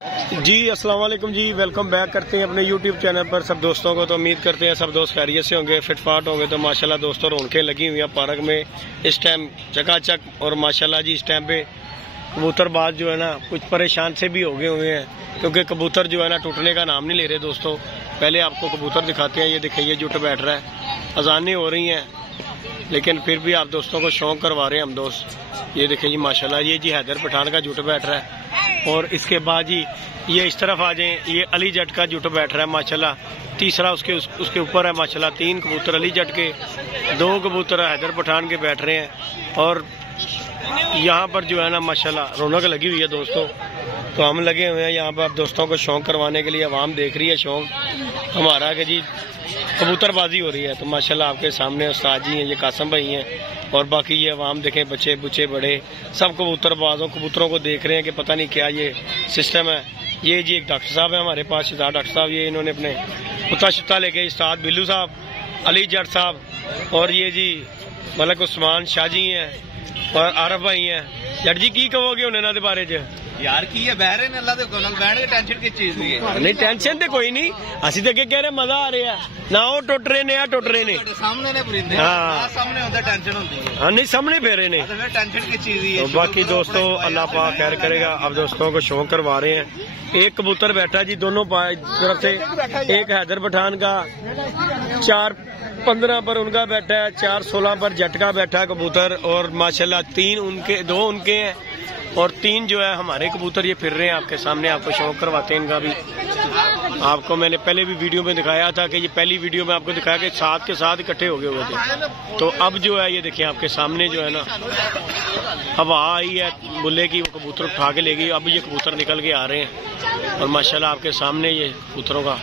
जी अस्सलाम वालेकुम जी, welcome back करते हैं अपने यूट्यूब चैनल पर सब दोस्तों को। तो उम्मीद करते हैं सब दोस्त खैरियत से होंगे, फिटफाट होंगे। तो माशाल्लाह दोस्तों रौनकें लगी हुई हैं पार्क में इस टाइम चकाचक। और माशाल्लाह जी इस टाइम पे कबूतरबाज जो है ना कुछ परेशान से भी हो गए हुए हैं, क्योंकि कबूतर जो है ना टूटने का नाम नहीं ले रहे दोस्तों। पहले आपको कबूतर दिखाते हैं, ये देखिए जुट बैठ रहा है, अजानें हो रही हैं लेकिन फिर भी आप दोस्तों को शौक करवा रहे हैं हम दोस्त। ये देखिए जी माशाल्लाह, ये जी हैदर पठान का जुट बैठ रहा है। और इसके बाद जी ये इस तरफ आ जाएं, ये अली जट का जुट बैठ रहा है माशाल्लाह। तीसरा उसके ऊपर है माशाल्लाह। 3 कबूतर अली जट के, 2 कबूतर हैदर पठान के बैठ रहे हैं। और यहाँ पर जो है ना माशाल्लाह रौनक लगी हुई है दोस्तों। तो हम लगे हुए हैं यहाँ पर आप दोस्तों को शौक करवाने के लिए। आवाम देख रही है शौक हमारा कि जी कबूतरबाजी हो रही है। तो माशाल्लाह आपके सामने उस्ताद जी हैं, ये कासम भाई हैं। और बाकी ये आवाम देखें, बच्चे बुच्चे बड़े सब कबूतरबाजों कबूतरों को देख रहे हैं कि पता नहीं क्या ये सिस्टम है। ये जी एक डॉक्टर साहब है हमारे पास, शहजाद डॉक्टर साहब। ये इन्होंने अपने कुत्ता शुत्ता लेके उस्ताद बिल्लू साहब, अली जट साहब, और ये जी मलक उस्मान शाह जी हैं और आरफ भाई हैं। जट जी की कहोगे उन्होंने दे बारे च यार की है बह रहे ने अल्लाह दे हुक्म नाल बैठ के टेंशन किस चीज दी है? नहीं टेंशन तो कोई नहीं, असि तो अगे कह रहे मजा आ रहा है ना। वो टुट रहे ने, टुट रहे ने सामने ने परिंदे, हाँ सामने होता टेंशन होती है। हाँ नहीं सामने फेरे ने, तो फिर टेंशन किस चीज दी है? तो बाकी दोस्तों अल्लाह पाक खैर करेगा। अब दोस्तों को शौक करवा रहे हैं। एक कबूतर बैठा जी दोनों तरफ से, एक हैदर पठान का 4-15 पर उनका बैठा है, 4-16 पर जट का बैठा है कबूतर। और माशाल्लाह 3 उनके, 2 उनके हैं और 3 जो है हमारे कबूतर। ये फिर रहे हैं आपके सामने, आपको शौक करवाते हैं इनका भी। आपको मैंने पहले भी वीडियो में दिखाया था कि ये पहली वीडियो में आपको दिखाया कि साथ के साथ इकट्ठे हो गए हुए थे। तो अब जो है ये देखिए आपके सामने जो है ना हवा आई है बुल्ले की, वो कबूतर उठा के ले गई। अब ये कबूतर निकल के आ रहे हैं और माशाल्लाह आपके सामने ये कबूतरों का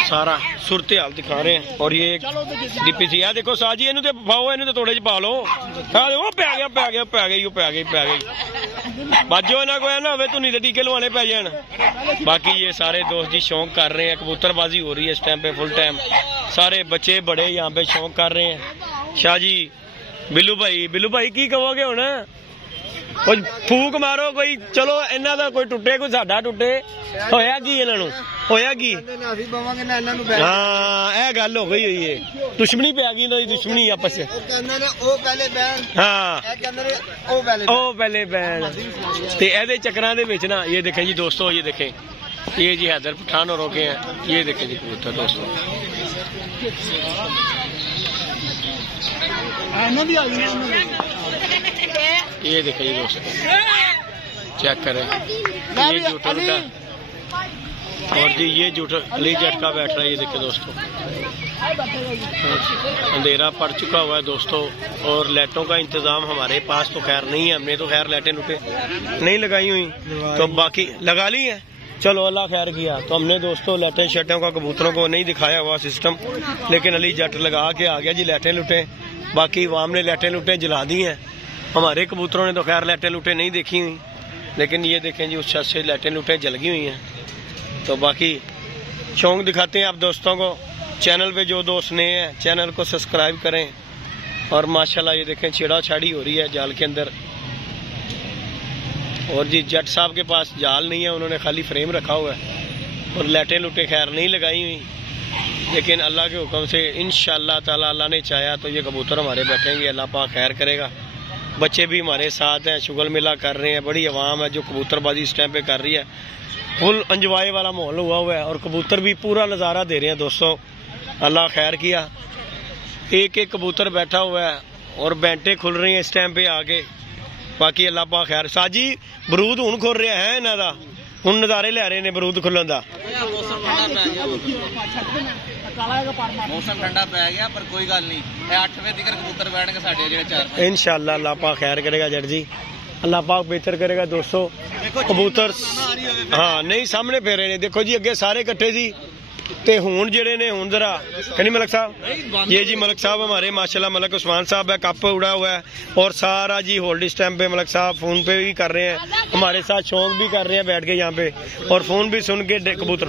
सारा सूरत हाल दिखा रहे हैं। और ये डीपीसी है, देखो साजी इन्हें तो पाओ, इन्हें तो थोड़े ज पा लो। पै गई बाजो इन्हों को है ना, तू नहीं तो टीके लवाने पै जान। बाकी ये सारे दोस्त जी शौक कर रहे हैं, कबूतरबाजी हो रही है इस टाइम पे फुल टाइम। सारे बच्चे बड़े यहाँ पे शौक कर रहे हैं। शाह जी बिल्लू भाई की कहोगे हुण? कोई फूक मारो कोई, चलो इन्हों का कोई टुटे कोई साडा टुटे। होया की इन्हों होया की? हाँ यह गल हो गई हुई है, दुश्मनी पै गई इन्हों दुश्मनी आपस। हाँ ओ पहले बैन ते एदे चक्करां दे विच ना। ये देखें जी दोस्तों, ये देखें ये जी हैदर पठान और के हैं। ये देखें जी कबूतर दोस्तों, ये देखें जी दोस्तों, चेक करें ये जुट उनका। और जी ये जुट अली जट का बैठ रहा है। ये देखिए दोस्तों अंधेरा पड़ चुका हुआ है दोस्तों। और लाइटों का इंतजाम हमारे पास तो खैर नहीं है, हमने तो खैर लाइटें लुटे नहीं लगाई हुई, तो बाकी लगा ली है। चलो अल्लाह खैर किया। तो हमने दोस्तों लाइटें शर्टों का कबूतरों को नहीं दिखाया हुआ सिस्टम, लेकिन अली जट लगा के आ गया जी लाइटें लुटे। बाकी वाम ने लाइटें लुटे जला दी हैं, हमारे कबूतरों ने तो खैर लाइटें लुटे नहीं देखी हुई। लेकिन ये देखें जी उस छत से लाइटें लुटे जल गई हुई हैं। तो बाकी शौक दिखाते हैं आप दोस्तों को। चैनल पे जो दोस्त नए हैं चैनल को सब्सक्राइब करें। और माशाल्लाह ये देखें छेड़ा छाड़ी हो रही है जाल के अंदर। और जी जट साहब के पास जाल नहीं है, उन्होंने खाली फ्रेम रखा हुआ है और लाइटें लुटे खैर नहीं लगाई हुई। लेकिन अल्लाह के हुक्म से इंशाअल्लाह ताला अल्लाह ने चाहा तो ये कबूतर हमारे बैठेंगे, अल्लाह पाक खैर करेगा। बच्चे भी हमारे साथ हैं, शुगल मिला कर रहे हैं। बड़ी आवाम है जो कबूतरबाजी इस टाइम पे कर रही है, फुल एंजॉय वाला माहौल हुआ है। और कबूतर भी पूरा नज़ारा दे रहे हैं दोस्तों, अल्लाह खैर किया। एक एक कबूतर बैठा हुआ है और बैंटे खुल रही हैं इस टाइम पे आगे। बाकी अल्लाह पाक खैर। साजी बरूद हुण खुल रहा है इन्हों का, हुण नज़ारे लै रहे हैं बरूद खुलन का। मौसम ठंडा पै गया पर कोई गल नहीं, 8 बजे तक कबूतर बैठणगे साडे जेहड़े 4। इंशाअल्लाह अल्लाह पाक खैर करेगा जट जी, अल्लाह पाक बेहतर करेगा दोस्तों। कबूतर हाँ नहीं सामने फेरे ने, देखो जी अगे सारे इकट्ठे सी ते हुण जेड़े ने हुण जरा कहीं मलक साहब, ये जी मलक साहब हमारे माशाल्लाह मलक उस्मान साहब है, कप उड़ा हुआ है। और सारा जी होल्ड इस टाइम पे मलक साहब फोन पे भी कर रहे हैं, हमारे साथ शौक भी कर रहे हैं बैठ के यहाँ पे और फोन भी सुन के कबूतर।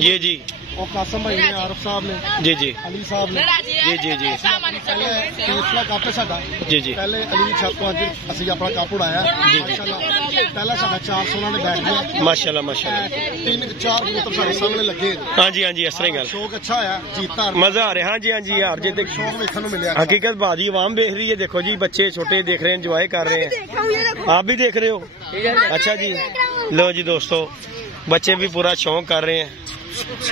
ये जी और कासम भाई ने, आरिफ साहब ने, जी जी अली साहब ने, जी जी जी फैसला कप है साडा जी जी पहले अली छाप तो अज असं अपना कप उड़ाया पहला साडा 400 ने बैठ गया माशाल्लाह माशाल्लाह 3-4 कबूतर साडे सामने लगे हाँ जी हाँ जी इस तरह गल शौक अच्छा है जीता मजा आ रहा हाँ जी हाँ जी यार जी शौक वेखने को मिले हकीकत बाजी आवाम देख रही है देखो जी बच्चे छोटे देख रहे हैं एंजॉय कर रहे हैं आप भी देख रहे हो अच्छा जी लो जी दोस्तों बच्चे भी पूरा शौक कर रहे हैं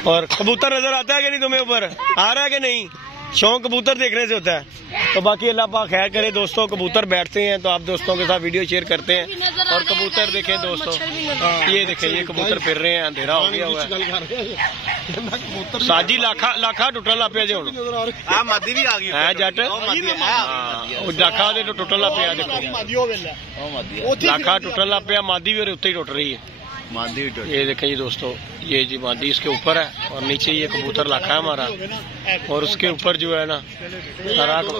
और कबूतर नजर आता है कि नहीं तुम्हें ऊपर आ रहा है कि नहीं शौक कबूतर देखने से होता है तो बाकी अल्लाह पाक खैर करे दोस्तों कबूतर बैठते हैं तो आप दोस्तों के साथ वीडियो शेयर करते हैं और कबूतर देखें दोस्तों ये देखें ये कबूतर फिर रहे हैं अंधेरा हो गया हुआ है साजी लाखा लाखा टुटन लग पे जो मादी भी आ गई है जट लाखा दे टुटन लग पे देखो लाखा टुटन लग पे मादी भी उत्ते ही टुट रही है मादी भी ये देखें जी दोस्तों ये जी मादी इसके ऊपर है और नीचे ये कबूतर लाखा है हमारा और उसके ऊपर जो है ना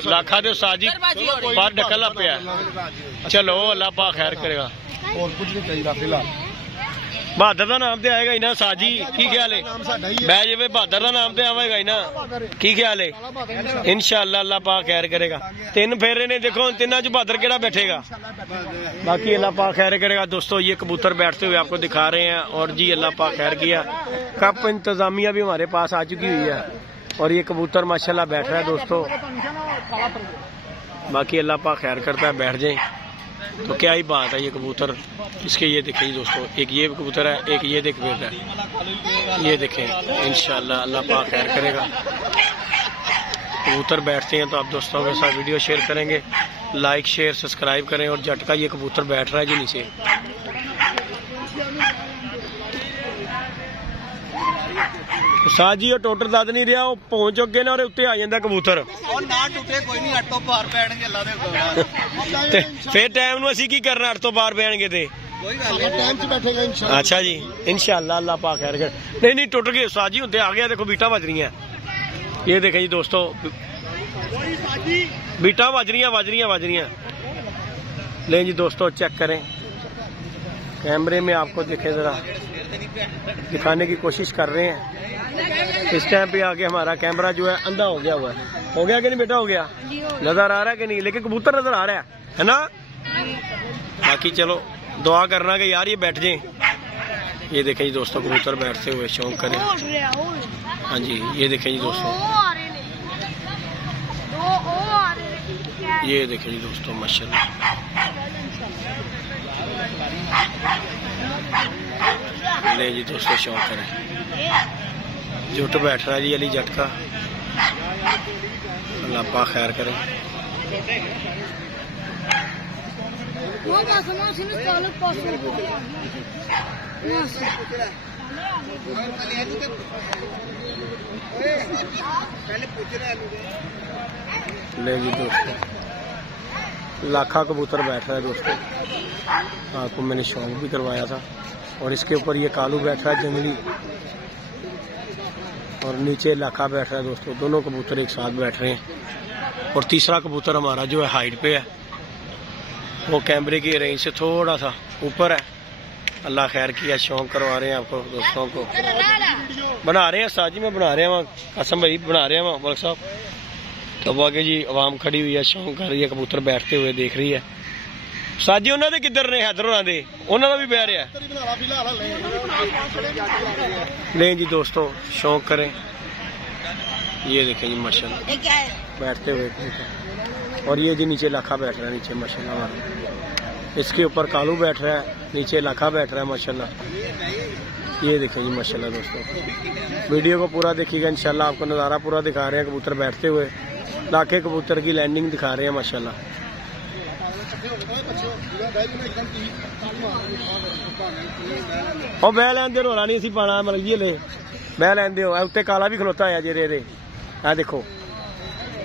लाखा दे साजी पर ढकला पे है चलो अल्लाह पाक खैर करेगा और कुछ नहीं चाहिए फिलहाल बहादुर का नाम तो आएगा ही ना साजी की ख्याल है बै जावे बहादुर का नाम तो आवेगा ही ना की ख्याल है इंशाअल्लाह अल्लाह पाक खैर करेगा 3 फेरे ने देखो तिना च बहादुर केड़ा बैठेगा बाकी अल्लाह पाक खैर करेगा दोस्तों ये कबूतर बैठते हुए आपको दिखा रहे हैं और जी अल्लाह पाक खैर किया कप इंतजामिया भी हमारे पास आ चुकी हुई है और ये कबूतर माशाल्लाह बैठ रहा है दोस्तों बाकी अल्लाह पाक खैर करता है बैठ जाए तो क्या ही बात है ये कबूतर इसके ये देखिए दोस्तों एक ये कबूतर है एक ये देख बेटा है ये देखें इंशाल्लाह अल्लाह पाक खैर करेगा कबूतर बैठते हैं तो आप दोस्तों के साथ वीडियो शेयर करेंगे लाइक शेयर सब्सक्राइब करें और झटका ये कबूतर बैठ रहा है जी नीचे साजी और टोटर दद नहीं रहा पहुंच चुके ना और उत्ते आ जाता कबूतर फिर टाइम नूं असीं की करना 8 तो पार पैणगे ते अच्छा जी इंशाअल्लाह अल्लाह पाक खैर कर नहीं नहीं टुट गए साजी होते आ गया देखो बीटा बज रही हैं ये देखें जी दोस्तों बीटा बज रही ले जी दोस्तों चेक करें कैमरे में आपको दिखे जरा दिखाने की कोशिश कर रहे हैं इस टाइम पे आके हमारा कैमरा जो है अंधा हो गया हुआ है कि नहीं बेटा हो गया नजर आ रहा है कि नहीं लेकिन कबूतर नजर आ रहा है ना बाकी चलो दुआ करना कि यार ये बैठ जाए ये देखें जी दोस्तों कबूतर बैठते हुए शौक करें हाँ जी ये देखें जी दोस्तों ये देखें जी दोस्तों माशाल्लाह ले जी दोस्तों शौक करें जुट बैठ रहा है जी अली जट का अल्लाह पाक खैर करे ले जी दोस्तों लाखा कबूतर बैठ रहा है दोस्तों आपको मैंने शौक भी करवाया था और इसके ऊपर ये कालू बैठ रहा है जंगली और नीचे लाखा बैठ रहा है दोस्तों दोनों कबूतर एक साथ बैठ रहे हैं और तीसरा कबूतर हमारा जो है हाइट पे है वो कैमरे की रेंज से थोड़ा सा ऊपर है अल्लाह खैर किया शौक करवा रहे हैं आपको दोस्तों को बना रहे हैं साजी में बना रहे हैं कसम भाई बना रहे हैं मलिक साहब तो आगे जी आवाम खड़ी हुई है शौक कर रही है कबूतर बैठते हुए देख रही है साजी उन्होंने किधर ने हैदर होना दे उन्होंने भी बह रहा ले जी दोस्तों शौक करें ये देखें जी माशाल्लाह बैठते हुए और ये जी नीचे लाखा बैठ रहा है नीचे माशाल्लाह हमारा इसके ऊपर कालू बैठ रहा है नीचे लाखा बैठ रहा है माशाल्लाह ये देखें जी माशाल्लाह दोस्तों वीडियो को पूरा देखिएगा इंशाल्लाह आपको नज़ारा पूरा दिखा रहे हैं कबूतर बैठते हुए लाखे कबूतर की लैंडिंग दिखा रहे हैं माशाल्लाह और बह लैन रोला नहीं सी पाना मतलब जी ले बह लैन दो उत्ते काला भी खलोता है जे रे आ देखो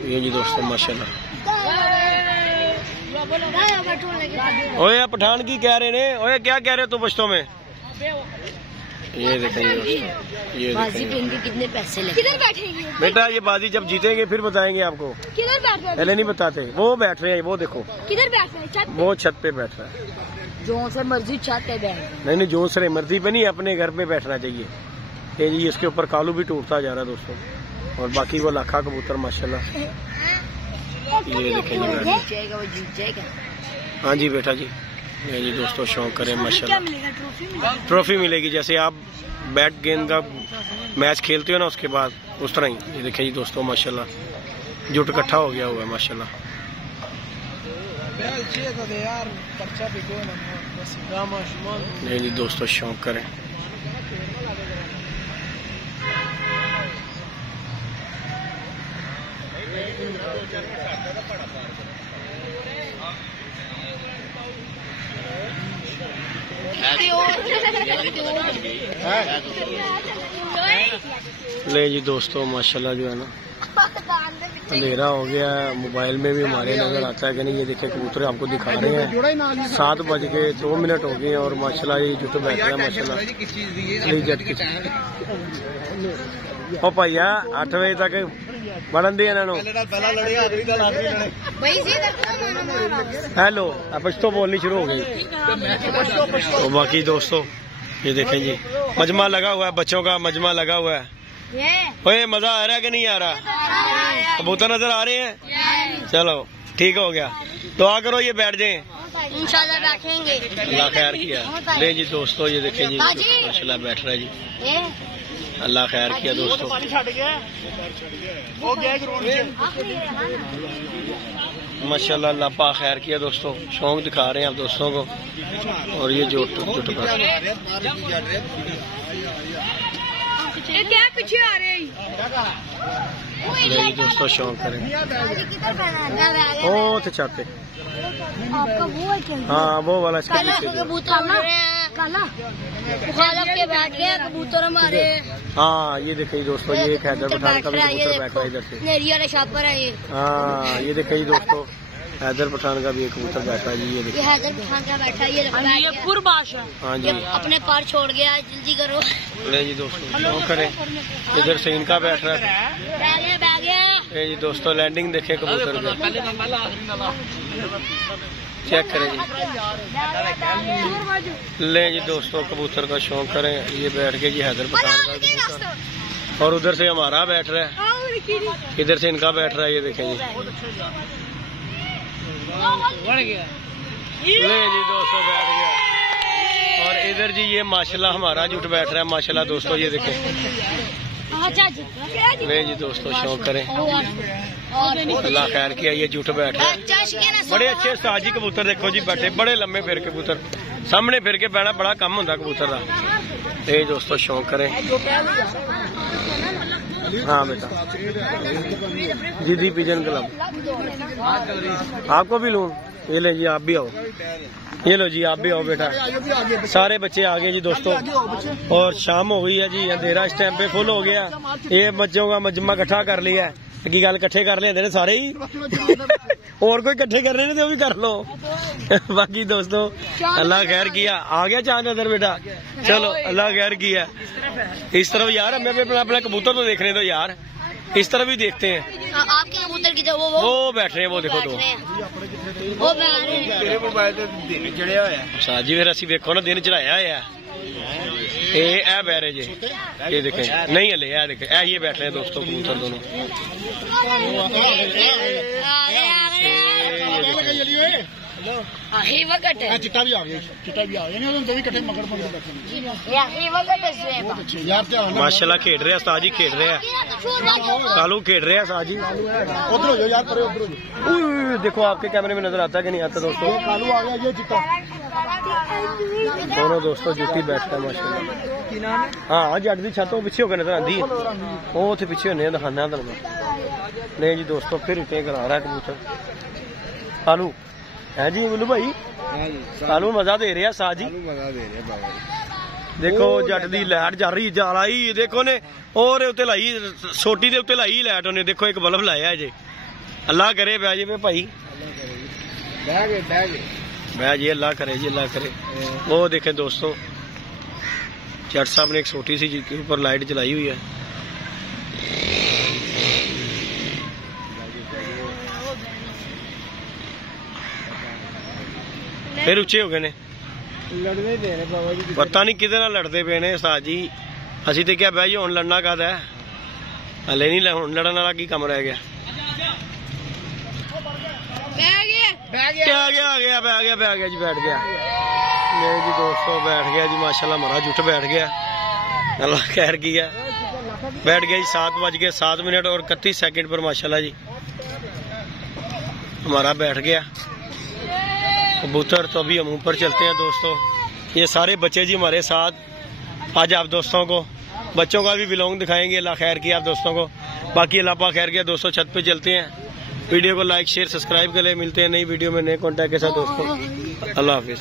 ये जी दोस्तों माशाल्लाह ओए पठान की कह रहे ने ओए क्या कह रहे हो तू पश्तो में ये देखें ये बाजी पे इनके कितने पैसे लगे किधर बैठेंगे बेटा ये बाजी जब जीतेंगे फिर बताएंगे आपको किधर बैठ रहे हैं पहले नहीं बताते वो बैठ रहे हैं वो देखो किधर बैठ रहे हैं छत वो छत पे बैठ रहा है जो से मर्जी छत पे बैठ नहीं जो से मर्जी पे नहीं अपने घर पे बैठना चाहिए ये जी इसके ऊपर कालू भी टूटता जा रहा है दोस्तों, और बाकी वो लाखा कबूतर माशाल्लाह। ये देखें जी, हाँ जी बेटा जी, ये जी दोस्तों शौक करें माशाल्लाह। ट्रॉफी मिलेगी जैसे आप बैट गेंद का मैच खेलते हो ना, उसके बाद उस तरह ही। ये देखें जी दोस्तों माशाल्लाह जुट इकट्ठा हो गया हुआ है माशाल्लाह। ये जी दोस्तों शौक करें। ले जी दोस्तों माशाल्लाह जो है ना अंधेरा हो गया है, मोबाइल में भी हमारे नजर आता है कि नहीं। ये देखें कबूतर आपको दिखा रहे हैं, 7:02 हो गए हैं और माशाल्लाह ये जुट बैठा है माशाल्लाह। ओ भैया 8 बजे तक बढ़न दी इन्हों। हेलो पछ तो बोलनी शुरू हो गई। तो बाकी दोस्तों ये देखें जी मजमा लगा हुआ है, बच्चों का मजमा लगा हुआ है। ओए मजा आ रहा है कि नहीं आ रहा? कबूतर नजर आ रहे हैं? चलो ठीक हो गया, दुआ करो ये बैठ जाए, इंशाल्लाह बैठेंगे। अल्लाह खैर किया। ले जी दोस्तों ये देखें जी माशाल्लाह बैठ रहा है जी, अल्लाह खैर किया दोस्तों। माशाल्लाह अल्लाह पा खैर किया दोस्तों। शौक दिखा रहे हैं आप दोस्तों को, और ये जुट क्या पीछे आ रहे हैं दोस्तों शौक करें। ओ तो चाहते आपका वो है क्या? हाँ वो वाला इसके पीछे काला के बैठ गए कबूतर हमारे। हाँ ये देखिए दोस्तों ये एक हैदर पठान का भी कबूतर बैठ रहा है इधर से। नेरी वाला शापर है ये। हाँ ये देखिए दोस्तों हैदर पठान का भी एक कबूतर बैठा है जी। ये देखिए हैदर पठान का बैठा है, ये कुरबाश है। हाँ जी अपने पार छोड़ गया, जल्दी करो। ले जी दोस्तों शौक करें। इधर से इनका बैठ रहा है। ये जी दोस्तों लैंडिंग देखें कबूतर की, चेक करें जी। ले जी दोस्तों कबूतर का शौक करें। ये बैठ के जी हैदर पठान का कबूतर, और उधर से हमारा बैठ रहा है, इधर से इनका बैठ रहा है। ये देखें जी ले जी दोस्तों बैठ गया, और इधर जी ये माशाल्लाह हमारा जुट बैठ रहा है माशाल्लाह दोस्तों। ये देखें ले जी दोस्तों शौक करें, अल्लाह खैर किया। ये जुट बैठ रहा है, बड़े अच्छे साजी कबूतर देखो जी बैठे, बड़े लंबे फिर के कबूतर, सामने फिर के बैठना बड़ा कम होता कबूतर का। ये दोस्तों शौक करें। हाँ बेटा दीदी पिजन क्लब आपको भी लूं? ये ले जी आप भी आओ, ये लो जी आप भी आओ बेटा। सारे बच्चे आ गए जी दोस्तों, और शाम हो गई है जी, अंधेरा इस टाइम पे फुल हो गया। ये बच्चों का मजमा इकट्ठा कर लिया है की गल इकट्ठे कर लेते सारे ही और कोई इकट्ठे कर रहे तो भी कर लो। बाकी दोस्तों अल्लाह खैर किया। आ गया चांद नजर बेटा, चलो अल्लाह खैर किया। इस तरफ यार हमें अपना कबूतर तो देख रहे तो यार, इस तरफ भी देखते हैं। आपके कबूतर की वो बैठ रहे हैं, वो देखो दो जी। फिर असी देखो ना दिन चढ़ाया है ए बैरे जे, ये देखें नहीं हले ए देखे ए ये बैठ रहे हैं दोस्तों कबूतर दोनों। चिट्टा भी आ गया, चिट्टा भी आ गया, दोनों इकट्ठे मगर माशाल्लाह खेड रहे उस्ताद जी, खेड रहे हैं कालू, खेड रहे हैं उस्ताद जी। उधर हो जाओ यार, परे उधर हो जाओ। देखो आपके कैमरे में नजर आता है कि नहीं आता दोस्तों? कालू आ गया, ये चिट्टा दोनों दोस्तों जुटी बैठता है माशाल्लाह। हाँ जट की छत पिछे होकर नजर आती है, वो उत्थे पिछे होने दिखाना तुम। नहीं जी दोस्तों फिर इतने करा रहा है कबूतर कालू है जी। गुल्लू भाई कालू मजा दे रहा साज जी, देखो जट दी लाइट जा रही लाई देखो ने, और उत्ते लाई सोटी दे उत्ते लाई लाइट उन्हें देखो एक बल्ब लाया जे। अल्लाह करे बह जे भाई, बह जी अल्लाह करे जी, अल्लाह करे। वो देखे दोस्तों जट साहब ने एक छोटी सी के ऊपर लाइट जलाई हुई है। फिर उच्चे हो गए ने, पता नहीं किदे नाल लड़ते पे ने उस्ताद जी। ਅਸੀਂ ਤੇ ਕਿਹਾ ਬਹਿ ਜਾ, ਹੁਣ ਲੜਨਾ ਕਾਹਦਾ ਹੈ, ਹਲੇ ਨਹੀਂ, ਹੁਣ ਲੜਨ ਵਾਲਾ ਕੀ ਕੰਮ ਰਹਿ ਗਿਆ। ਬਹਿ ਗਿਆ ਜੀ, बैठ गया नहीं जी दोस्तों, बैठ गया जी माशाल्लाह, हमारा जुट बैठ गया, अल्लाह खैर किया, बैठ गया जी। 7:07 और 31 सेकंड पर माशाल्लाह जी हमारा बैठ गया कबूतर। तो अभी हम ऊपर चलते हैं दोस्तों। ये सारे बच्चे जी हमारे साथ आज आप दोस्तों को बच्चों का भी व्लॉग दिखाएंगे, अल्लाह खैर किया आप दोस्तों को। बाकी अल्लाह पाक खैर किया दोस्तों, छत पे चलते हैं, वीडियो को लाइक शेयर सब्सक्राइब करें। मिलते हैं नई वीडियो में नए कॉन्टैक्ट के साथ दोस्तों, अल्लाह हाफिज।